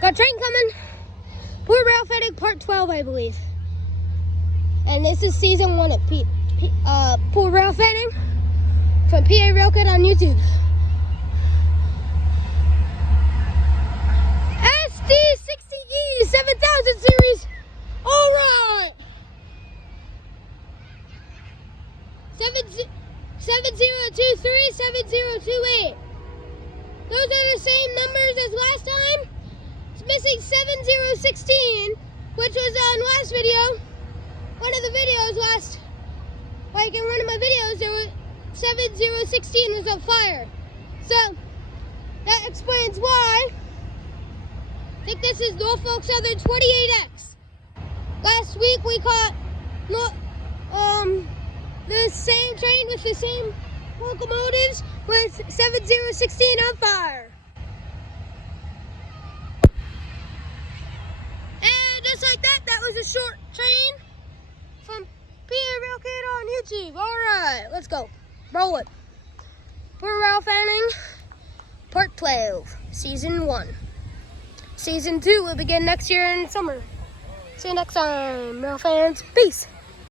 Got a train coming. Poor rail fanning part 12, I believe. And this is season 1 of Poor Rail Fanning from PA Railkit on YouTube. SD60E 7000 series. All right. 7023, 7028. Those are the same numbers as last time. It's missing 7016, which was on last video. One of the videos in one of my videos, there was 7016 was on fire. So that explains why. I think this is Norfolk Southern 28X. Last week we caught the same train with the same locomotives with 7016 on fire. And just like that, that was a short train from PA Railkit on YouTube. Alright, let's go. Roll it. Poor Rail Fanning, part 12, season 1. Season 2 will begin next year in summer. See you next time, rail fans. Peace.